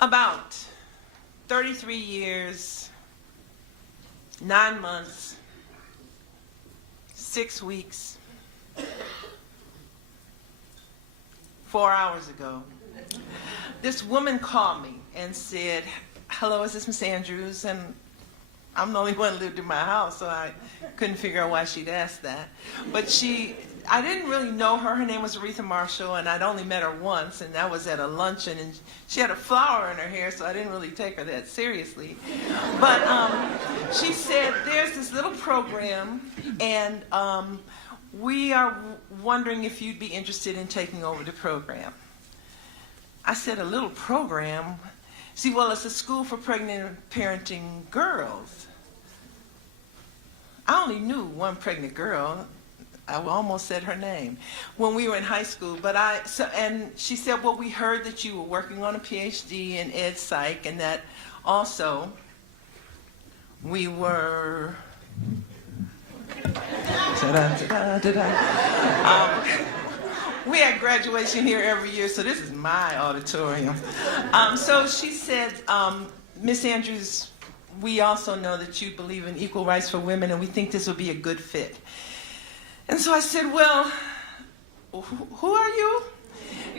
About 33 years, 9 months, 6 weeks, 4 hours ago, this woman called me and said, "Hello, is this Miss Andrews?" And I'm the only one who lived in my house, so I couldn't figure out why she'd asked that. But I didn't really know her. Her name was Aretha Marshall, and I'd only met her once, and that was at a luncheon, and she had a flower in her hair, so I didn't really take her that seriously. But she said, "There's this little program, and we are wondering if you'd be interested in taking over the program." I said, "A little program?" See, well, it's a school for pregnant and parenting girls. I only knew one pregnant girl. I almost said her name when we were in high school. And she said, "Well, we heard that you were working on a PhD in Ed Psych, and that also we were." We had graduation here every year, so this is my auditorium. So she said, "Miss Andrews, we also know that you believe in equal rights for women, and we think this would be a good fit." And so I said, "Well, who are you?"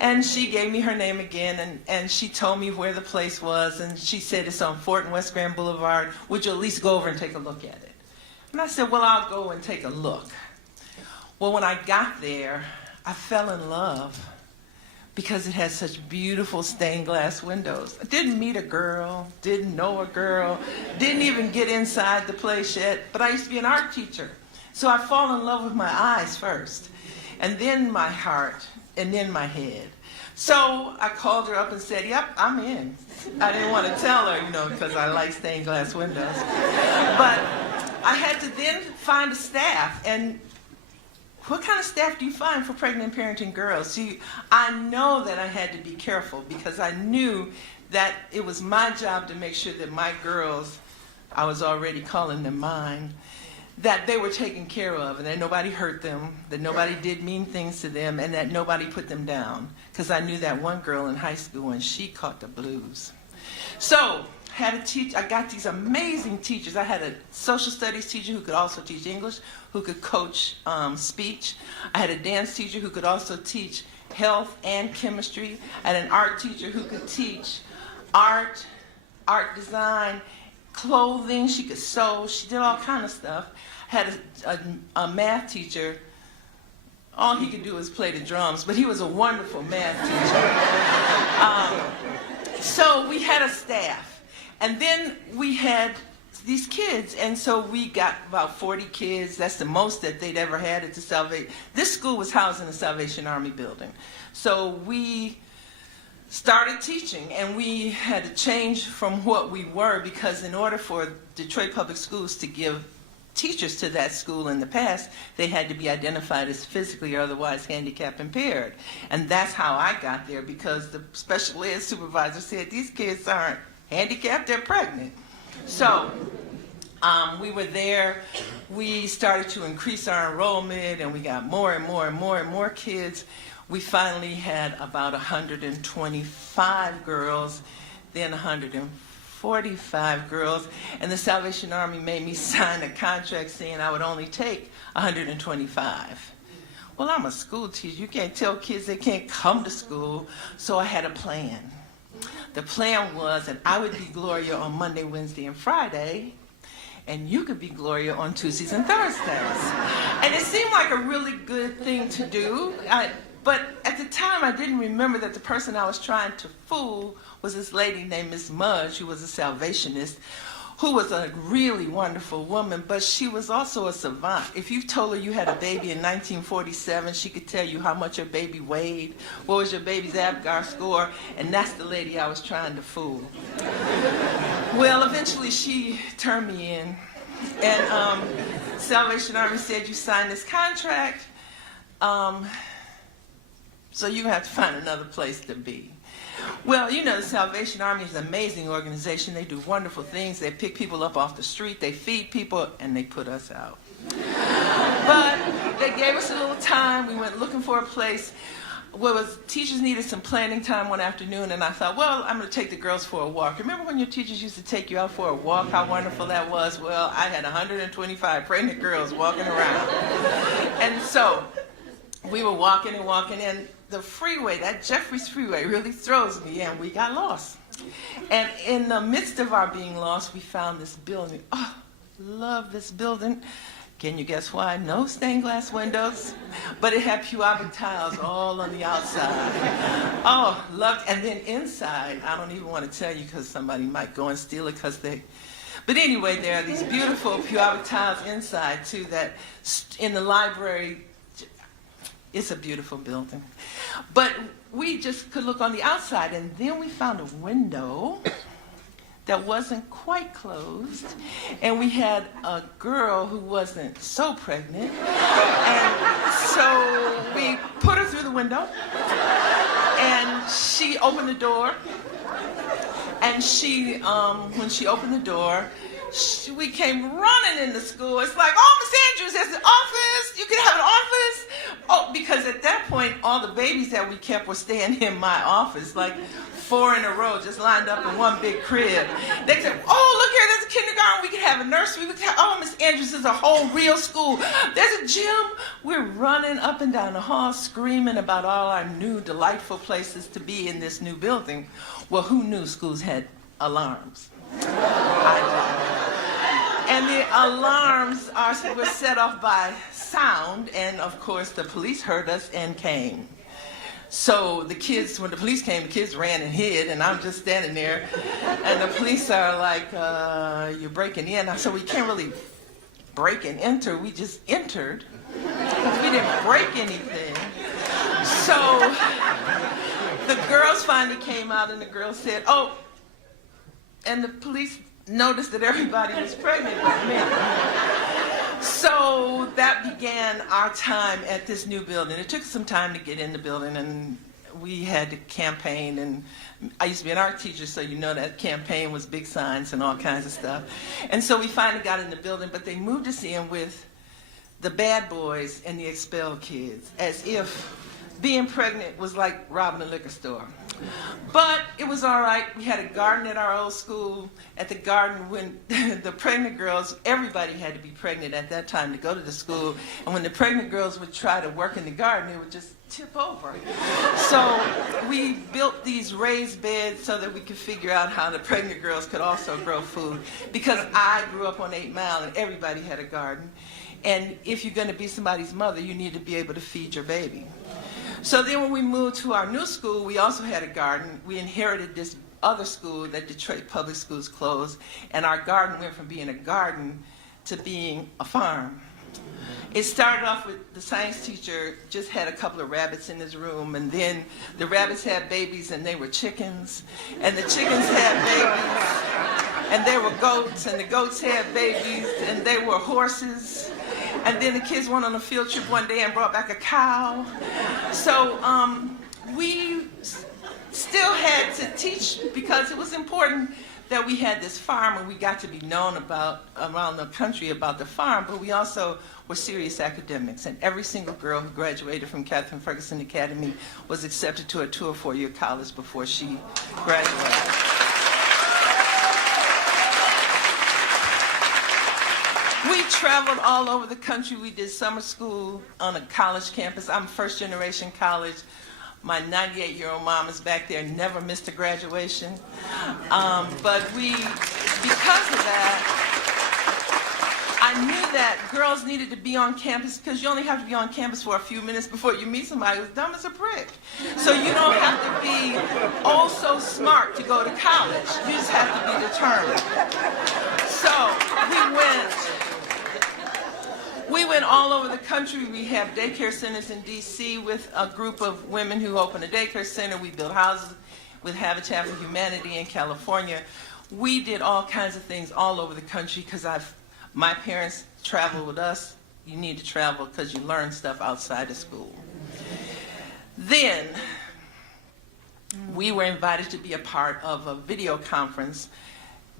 And she gave me her name again, and she told me where the place was, and she said, "It's on Fort and West Grand Boulevard. Would you at least go over and take a look at it?" And I said, "Well, I'll go and take a look." Well, when I got there, I fell in love because it had such beautiful stained glass windows. I didn't meet a girl, didn't know a girl, didn't even get inside the place yet, but I used to be an art teacher. So I fall in love with my eyes first, and then my heart, and then my head. So I called her up and said, "Yep, I'm in." I didn't want to tell her, because I like stained glass windows. But I had to then find a staff, and what kind of staff do you find for pregnant and parenting girls? See, I know that I had to be careful because I knew that it was my job to make sure that my girls, I was already calling them mine, that they were taken care of and that nobody hurt them, that nobody did mean things to them, and that nobody put them down. Because I knew that one girl in high school and she caught the blues. So I got these amazing teachers. I had a social studies teacher who could also teach English, who could coach speech. I had a dance teacher who could also teach health and chemistry. I had an art teacher who could teach art design, clothing. She could sew. She did all kind of stuff. I had a math teacher. All he could do was play the drums, but he was a wonderful math teacher. So we had a staff. And then we had these kids, and so we got about 40 kids. That's the most that they'd ever had at the Salvation. This school was housed in the Salvation Army building. So we started teaching, and we had to change from what we were because in order for Detroit Public Schools to give teachers to that school in the past, they had to be identified as physically or otherwise handicap impaired. And that's how I got there because the special ed supervisor said, "These kids aren't handicapped, they're pregnant." So we were there. We started to increase our enrollment, and we got more and more and more and more kids. We finally had about 125 girls, then 145 girls, and the Salvation Army made me sign a contract saying I would only take 125. Well, I'm a school teacher. You can't tell kids they can't come to school, so I had a plan. The plan was that I would be Gloria on Monday, Wednesday, and Friday, and you could be Gloria on Tuesdays and Thursdays. And it seemed like a really good thing to do, but at the time I didn't remember that the person I was trying to fool was this lady named Miss Mudge, who was a Salvationist, who was a really wonderful woman, but she was also a savant. If you told her you had a baby in 1947, she could tell you how much your baby weighed, what was your baby's APGAR score, and that's the lady I was trying to fool. Well, eventually she turned me in, and Salvation Army said, "You signed this contract, so you have to find another place to be." Well, the Salvation Army is an amazing organization. They do wonderful things. They pick people up off the street, they feed people, and they put us out. But they gave us a little time. We went looking for a place. teachers needed some planning time one afternoon, and I thought, well, I'm going to take the girls for a walk. Remember when your teachers used to take you out for a walk, how wonderful that was? Well, I had 125 pregnant girls walking around. And so we were walking, and the freeway, that Jeffries Freeway, really throws me, and we got lost. And in the midst of our being lost, we found this building. Oh, love this building. Can you guess why? No stained glass windows, but it had pubic tiles all on the outside. Oh, loved. And then inside, I don't even want to tell you because somebody might go and steal it but anyway, there are these beautiful pubic tiles inside too that in the library, it's a beautiful building. But we just could look on the outside, and then we found a window that wasn't quite closed, and we had a girl who wasn't so pregnant, and so we put her through the window, and she opened the door, and when she opened the door, we came running into school. It's like, oh, Miss Andrews, there's an office. You can have an office. Oh, because at that point, all the babies that we kept were staying in my office, like 4 in a row, just lined up in one big crib. They said, oh, look here, there's a kindergarten. We can have a nursery. We can have, oh, Miss Andrews, is a whole real school. There's a gym. We're running up and down the hall, screaming about all our new, delightful places to be in this new building. Well, who knew schools had alarms? I did. And the alarms were set off by sound, and of course the police heard us and came. So the kids, when the police came, the kids ran and hid, and I'm just standing there, and the police are like, you're breaking in. So we can't really break and enter, we just entered, because we didn't break anything. So the girls finally came out, and the girls said, oh, and the police noticed that everybody was pregnant with me. So that began our time at this new building. It took some time to get in the building, and we had to campaign, and I used to be an art teacher, so you know that campaign was big signs and all kinds of stuff. And so we finally got in the building, but they moved us in with the bad boys and the expelled kids, as if being pregnant was like robbing a liquor store. But it was all right. We had a garden at our old school. At the garden, when the pregnant girls, everybody had to be pregnant at that time to go to the school. And when the pregnant girls would try to work in the garden, they would just tip over. So we built these raised beds so that we could figure out how the pregnant girls could also grow food. Because I grew up on 8 Mile, and everybody had a garden. And if you're going to be somebody's mother, you need to be able to feed your baby. So then when we moved to our new school, we also had a garden. We inherited this other school that Detroit Public Schools closed, and our garden went from being a garden to being a farm. It started off with the science teacher just had a couple of rabbits in his room, and then the rabbits had babies, and they were chickens, and the chickens had babies, and they were goats, and the goats had babies, and they were horses. And then the kids went on a field trip one day and brought back a cow. So we still had to teach because it was important that we had this farm, and we got to be known about around the country about the farm, but we also were serious academics. And every single girl who graduated from Catherine Ferguson Academy was accepted to a 2 or 4 year college before she graduated. We traveled all over the country. We did summer school on a college campus. I'm first generation college. My 98-year-old mom is back there, never missed a graduation. But because of that, I knew that girls needed to be on campus because you only have to be on campus for a few minutes before you meet somebody who's dumb as a prick. So you don't have to be oh so smart to go to college. You just have to be determined. So we went all over the country. We have daycare centers in D.C. with a group of women who opened a daycare center. We built houses with Habitat for Humanity in California. We did all kinds of things all over the country because my parents traveled with us. You need to travel because you learn stuff outside of school. Then we were invited to be a part of a video conference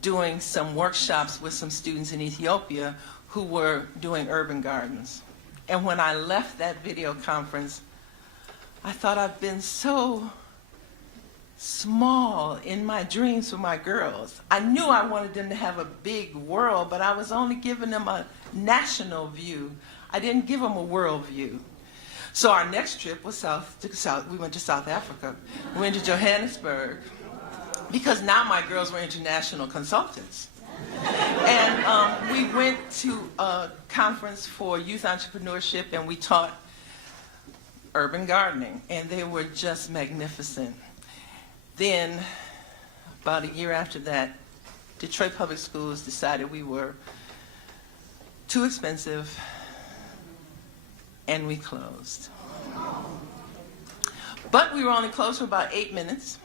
doing some workshops with some students in Ethiopia who were doing urban gardens. And when I left that video conference, I thought I've been so small in my dreams for my girls. I knew I wanted them to have a big world, but I was only giving them a national view. I didn't give them a world view. So our next trip was we went to South Africa. We went to Johannesburg, because now my girls were international consultants. And we went to a conference for youth entrepreneurship, and we taught urban gardening, and they were just magnificent. Then, about a year after that, Detroit Public Schools decided we were too expensive, and we closed. But we were only closed for about 8 minutes.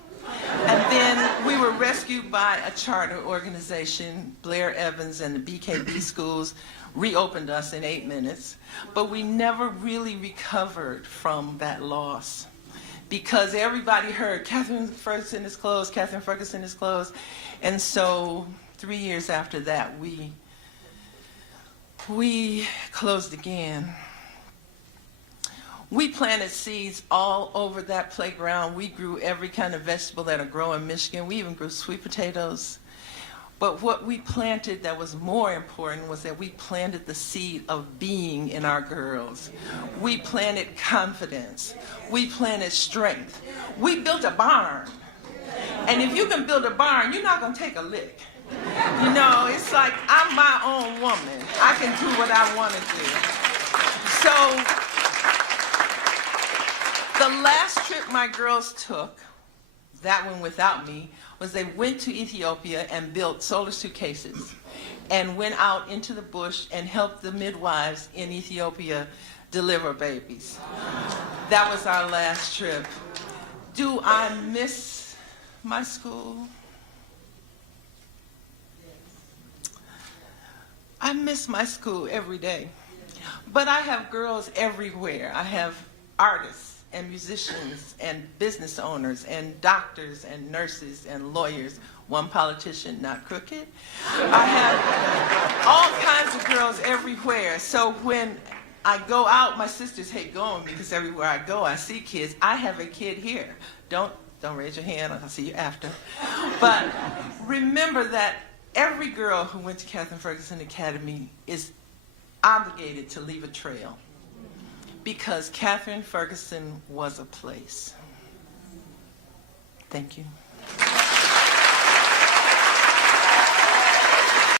And then we were rescued by a charter organization. Blair Evans and the BKB schools reopened us in 8 minutes. But we never really recovered from that loss, because everybody heard, Catherine Ferguson is closed, Catherine Ferguson is closed. And so 3 years after that, we closed again. We planted seeds all over that playground. We grew every kind of vegetable that'll grow in Michigan. We even grew sweet potatoes. But what we planted that was more important was that we planted the seed of being in our girls. We planted confidence. We planted strength. We built a barn. And if you can build a barn, you're not going to take a lick. You know, it's like, I'm my own woman. I can do what I want to do. So the last trip my girls took, that one without me, was they went to Ethiopia and built solar suitcases and went out into the bush and helped the midwives in Ethiopia deliver babies. That was our last trip. Do I miss my school? I miss my school every day. But I have girls everywhere. I have artists and musicians and business owners and doctors and nurses and lawyers. One politician, not crooked. I have all kinds of girls everywhere. So when I go out, my sisters hate going because everywhere I go, I see kids. I have a kid here. Don't raise your hand. I'll see you after. But remember that every girl who went to Catherine Ferguson Academy is obligated to leave a trail, because Catherine Ferguson was a place. Thank you.